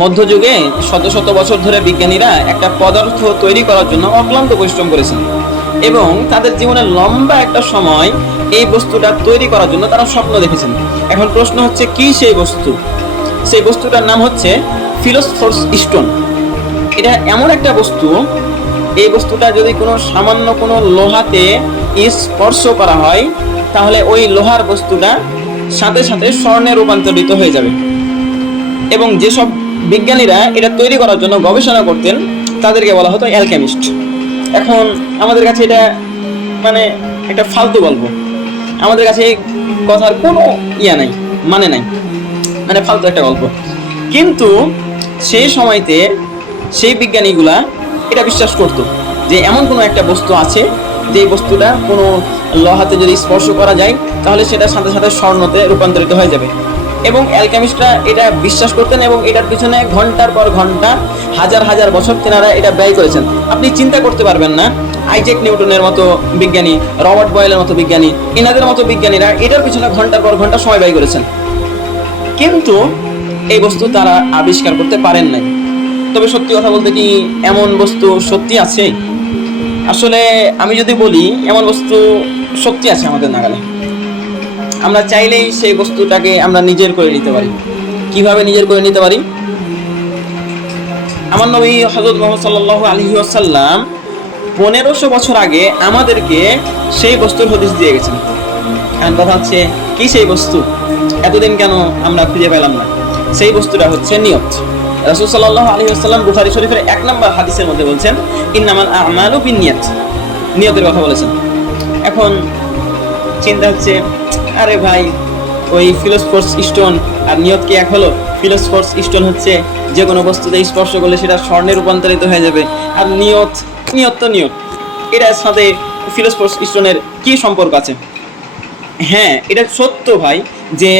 মধ্যযুগে শত শত বছর ধরে বিজ্ঞানীরা একটা পদার্থ তৈরি করার জন্য অক্লান্ত পরিশ্রম করেছেন এবং তাদের জীবনের লম্বা একটা সময় এই বস্তুটা তৈরি করার জন্য তারা স্বপ্ন দেখেছেন। এখন প্রশ্ন হচ্ছে কি সেই বস্তু? সেই বস্তুটার নাম হচ্ছে ফিলোসফার্স স্টোন। এটা এমন একটা বস্তু, এই বস্তুটা যদি কোনো সামান্য কোনো লোহাতে স্পর্শ করা হয় তাহলে ওই লোহার বস্তুটা সাথে সাথে স্বর্ণে রূপান্তরিত হয়ে যাবে। এবং যেসব বিজ্ঞানীরা এটা তৈরি করার জন্য গবেষণা করতেন তাদেরকে বলা হতো অ্যালকেমিস্ট। এখন আমাদের কাছে এটা মানে একটা ফালতু গল্প, আমাদের কাছে এই কথার কোনো নাই, মানে নাই, মানে ফালতু একটা গল্প। কিন্তু সেই সময়তে সেই বিজ্ঞানীগুলা এটা বিশ্বাস করতো যে এমন কোনো একটা বস্তু আছে যে বস্তুটা কোনো লোহাতে যদি স্পর্শ করা যায় তাহলে সেটা সাথে সাথে স্বর্ণতে রূপান্তরিত হয়ে যাবে। এবং অ্যালকেমিস্টরা এটা বিশ্বাস করতেন এবং এটার পিছনে ঘন্টার পর ঘন্টা হাজার হাজার বছর তেনারা এটা ব্যয় করেছেন। আপনি চিন্তা করতে পারবেন না, আইজ্যাক নিউটনের মতো বিজ্ঞানী, রবার্ট বয়েলের মতো বিজ্ঞানী, এনাদের মতো বিজ্ঞানীরা এটার পিছনে ঘন্টার পর ঘন্টা সময় ব্যয় করেছেন, কিন্তু এই বস্তু তারা আবিষ্কার করতে পারেন নাই। তবে সত্যি কথা বলতে কি এমন বস্তু সত্যি আছে? আসলে আমি যদি বলি এমন বস্তু সত্যি আছে আমাদের নাগালে। আমরা চাইলেই সেই বস্তুটাকে আমরা নিজের করে নিতে পারি। কিভাবে নিজের করে নিতে পারি? আমার নবী হযরত মুহাম্মদ সাল্লাল্লাহু আলাইহি ওয়াসাল্লাম 1500 বছর আগে আমাদেরকে সেই বস্তুর হদিস দিয়ে গেছেন। এখন কথা হচ্ছে কি সেই বস্তু? এতদিন কেন আমরা খুঁজে পেলাম না? সেই বস্তুটা হচ্ছে নিয়ত। রাসূল সাল্লাল্লাহু আলাইহি ওয়াসাল্লাম বুখারী শরীফের 1 নম্বর হাদিসের মধ্যে বলছেন ইন্নামাল আ'মালু বিন্নিয়াত, নিয়তের কথা বলেছেন। এখন চিন্তা হচ্ছে আরে ভাই ওই ফিলোসফার্স স্টোন আর নিয়ত কি এক হলো? ফিলোসফার্স স্টোন হচ্ছে যে কোনো বস্তুতে স্পর্শ করলে সেটা স্বর্ণে রূপান্তরিত হয়ে যাবে, আর নিয়ত তো নিয়ত, এটার সাথে ফিলোসফার্স স্টোনের কি সম্পর্ক আছে? হ্যাঁ, এটা সত্য ভাই যে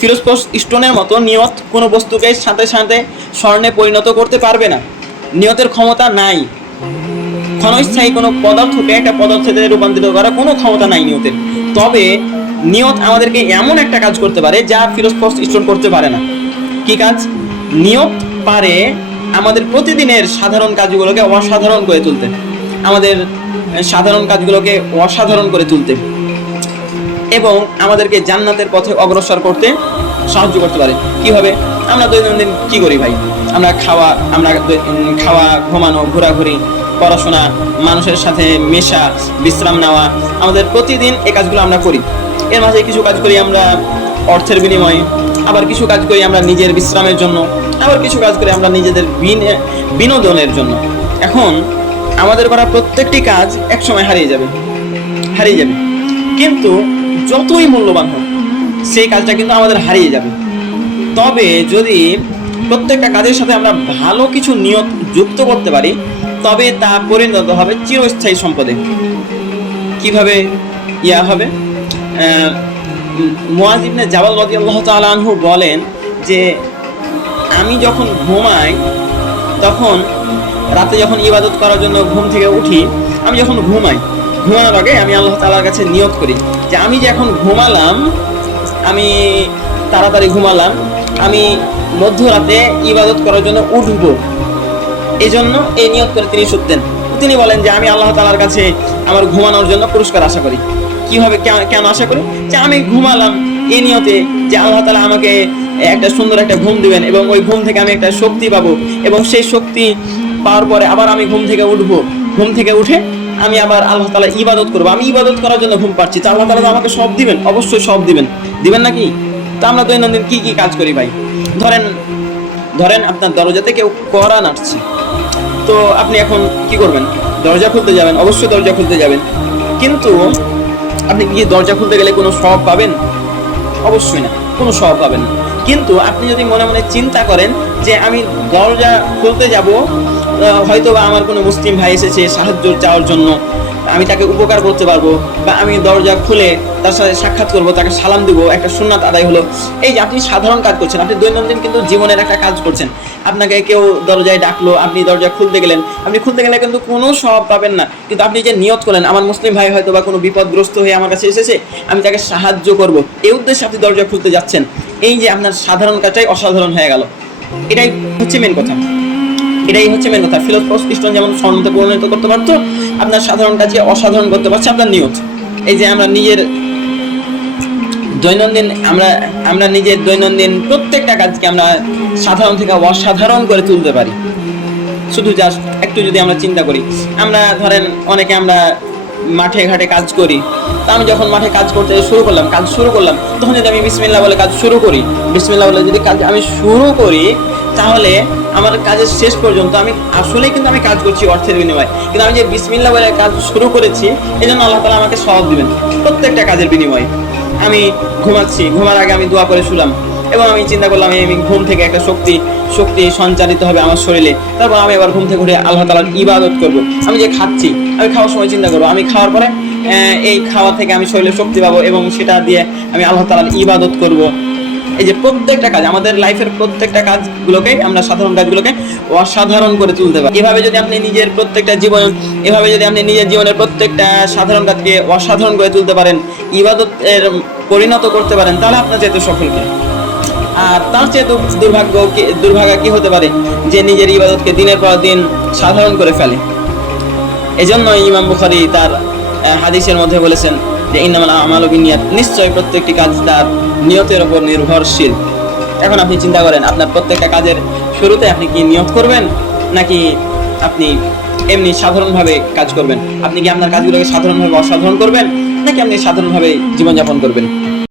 ফিলোসফার্স স্টোনের মতো নিয়ত কোনো বস্তুকে সাথে সাথে স্বর্ণে পরিণত করতে পারবে না, নিয়তের ক্ষমতা নাই। ক্ষণস্থায়ী কোনো পদার্থকে একটা পদার্থতে রূপান্তরিত করার কোনো ক্ষমতা নাই নিয়তের। তবে নিয়ত আমাদেরকে এমন একটা কাজ করতে পারে যা ফিলোসফার্স স্টোন করতে পারে না। কি কাজ? নিয়ত পারে আমাদের প্রতিদিনের সাধারণ কাজগুলোকে অসাধারণ করে তুলতে, আমাদের সাধারণ কাজগুলোকে অসাধারণ করে তুলতে এবং আমাদেরকে জান্নাতের পথে অগ্রসর করতে সাহায্য করতে পারে। কিভাবে? আমরা দৈনন্দিন কি করি ভাই? আমরা খাওয়া, ঘুমানো, ঘোরাঘুরি, পড়াশোনা, মানুষের সাথে মেশা, বিশ্রাম নেওয়া, আমাদের প্রতিদিন এই কাজগুলো আমরা করি। এর মাঝে কিছু কাজ করি আমরা অর্থের বিনিময়ে, আবার কিছু কাজ করি আমরা নিজের বিশ্রামের জন্য, আবার কিছু কাজ করি আমরা নিজেদের বিনোদনের জন্য। এখন আমাদের করা প্রত্যেকটি কাজ একসময় হারিয়ে যাবে, কিন্তু যতই মূল্যবান হোক সেই কাজটা কিন্তু আমাদের হারিয়ে যাবে। তবে যদি প্রত্যেকটা কাজের সাথে আমরা ভালো কিছু নিয়ত যুক্ত করতে পারি তবে তা পরিণত হবে চিরস্থায়ী সম্পদে। কিভাবে হবে? মুআয ইবনে জাবাল রাদিয়াল্লাহু তাআলা আনহু বলেন যে আমি যখন ঘুমাই তখন রাতে যখন ইবাদত করার জন্য ঘুম থেকে উঠি, আমি যখন ঘুমানোর আগে আমি আল্লাহ তাআলার কাছে নিয়ত করি যে আমি যে এখন ঘুমালাম, আমি তাড়াতাড়ি ঘুমালাম, আমি মধ্যরাতে ইবাদত করার জন্য উঠবো, এই জন্য এই নিয়ত করে তিনি শুতেন। তিনি বলেন যে আমি আল্লাহ তাআলার কাছে আমার ঘুমানোর জন্য পুরস্কার আশা করি। কিভাবে, কেন আশা করি? যে আমি ঘুমালাম এই নিয়তে যে আল্লাহ তাআলা আমাকে একটা সুন্দর একটা ঘুম দিবেন এবং ওই ঘুম থেকে আমি একটা শক্তি পাবো এবং সেই শক্তি পাওয়ার পরে আবার আমি ঘুম থেকে উঠবো, ঘুম থেকে উঠে আমি আবার আল্লাহ তাআলা ইবাদত করবো। আমি ইবাদত করার জন্য ঘুম পাচ্ছি, তো আল্লাহ তাআলা আমাকে সব দিবেন, অবশ্যই সব দিবেন নাকি? তো আমরা দৈনন্দিন কি কাজ করি ভাই? ধরেন আপনার দরজাতে কেউ কড়া নাড়ছে, তো আপনি এখন কি করবেন? দরজা খুলতে যাবেন, অবশ্যই দরজা খুলতে যাবেন, কিন্তু আপনি কি দরজা খুলতে গেলে কোনো সওয়াব পাবেন? অবশ্যই না, কোনো সওয়াব পাবেন না। কিন্তু আপনি যদি মনে মনে চিন্তা করেন যে আমি দরজা খুলতে যাব, হয়তো বা আমার কোনো মুসলিম ভাই এসেছে সাহায্য চাওয়ার জন্য, আমি তাকে উপকার করতে পারবো, বা আমি দরজা খুলে তার সাথে সাক্ষাৎ করবো, তাকে সালাম দিব, একটা সুন্নাত আদায় হলো। এই যে আপনি সাধারণ কাজ করছেন, আপনি দৈনন্দিন কিন্তু জীবনের একটা কাজ করছেন। আপনাকে কেউ দরজায় ডাকলো, আপনি দরজা খুলতে গেলেন, আপনি খুলতে গেলে কিন্তু কোনো সওয়াব পাবেন না। কিন্তু আপনি যে নিয়ত করলেন আমার মুসলিম ভাই হয়তো বা কোনো বিপদগ্রস্ত হয়ে আমার কাছে এসেছে, আমি তাকে সাহায্য করব, এই উদ্দেশ্যে আপনি দরজা খুলতে যাচ্ছেন। এই যে আপনার সাধারণ কাজটাই অসাধারণ হয়ে গেল। এটাই হচ্ছে মেন কথা। ফিলোসফার স্টোন যেমন স্বর্ণতে পরিণত করতে পারতো, আপনার সাধারণ কাজকে অসাধারণ করতে পারছে আপনার নিয়ত। এই যে আমরা নিজের দৈনন্দিন প্রত্যেকটা কাজকে আমরা সাধারণ থেকে অসাধারণ করে তুলতে পারি। শুধু জাস্ট একটু যদি আমরা চিন্তা করি, আমরা ধরেন অনেকে আমরা মাঠে ঘাটে কাজ করি, তা আমি যখন মাঠে কাজ শুরু করলাম তখন যদি আমি বিসমিল্লাহ বলে কাজ শুরু করি, যদি কাজ আমি শুরু করি, তাহলে আমার কাজের শেষ পর্যন্ত আমি আসলেই কিন্তু আমি কাজ করছি অর্থের বিনিময়ে, কিন্তু আমি যে বিসমিল্লাহ বলে কাজ শুরু করেছি এই জন্য আল্লাহ তাআলা আমাকে সওয়াব দিবেন প্রত্যেকটা কাজের বিনিময়ে। আমি ঘুমাচ্ছি, ঘুমার আগে আমি দোয়া করে শুলাম, এবং আমি চিন্তা করলাম আমি ঘুম থেকে একটা শক্তি সঞ্চারিত হবে আমার শরীরে, তারপর আমি এবার ঘুম থেকে উঠে আল্লাহ তাআলার ইবাদত করব। আমি যে খাচ্ছি, আমি খাওয়ার সময় চিন্তা করবো আমি খাওয়ার পরে এই খাওয়া থেকে আমি শরীরে শক্তি পাবো, এবং সেটা দিয়ে আমি আল্লাহ তাআলার ইবাদত করব। এই যে প্রত্যেকটা কাজ, আমাদের লাইফের প্রত্যেকটা কাজগুলোকে আমরা সাধারণ কাজগুলোকে অসাধারণ করে তুলতে পারি। এভাবে যদি আপনি নিজের জীবনের প্রত্যেকটা সাধারণ কাজকে অসাধারণ করে তুলতে পারেন, ইবাদতের পরিণত করতে পারেন, তাহলে আপনার চাইতে সফল কে? আর তার চেয়ে দুর্ভাগ্য কি হতে পারে যে নিজের ইবাদতকে দিনের পর দিন সাধারণ করে ফেলে। এজন্য ইমাম বুখারী তার হাদিসের মধ্যে বলেছেন যে ইন্নামাল আমালু বিন্নিয়াত, নিশ্চয় প্রত্যেকটি কাজ তার নিয়তের উপর নির্ভরশীল। এখন আপনি চিন্তা করেন, আপনার প্রত্যেকটা কাজের শুরুতে আপনি কি নিয়ত করবেন, নাকি আপনি এমনি সাধারণভাবে কাজ করবেন? আপনি কি আপনার কাজগুলোকে সাধারণভাবে অসাধারণ করবেন, নাকি আপনি সাধারণভাবে জীবনযাপন করবেন?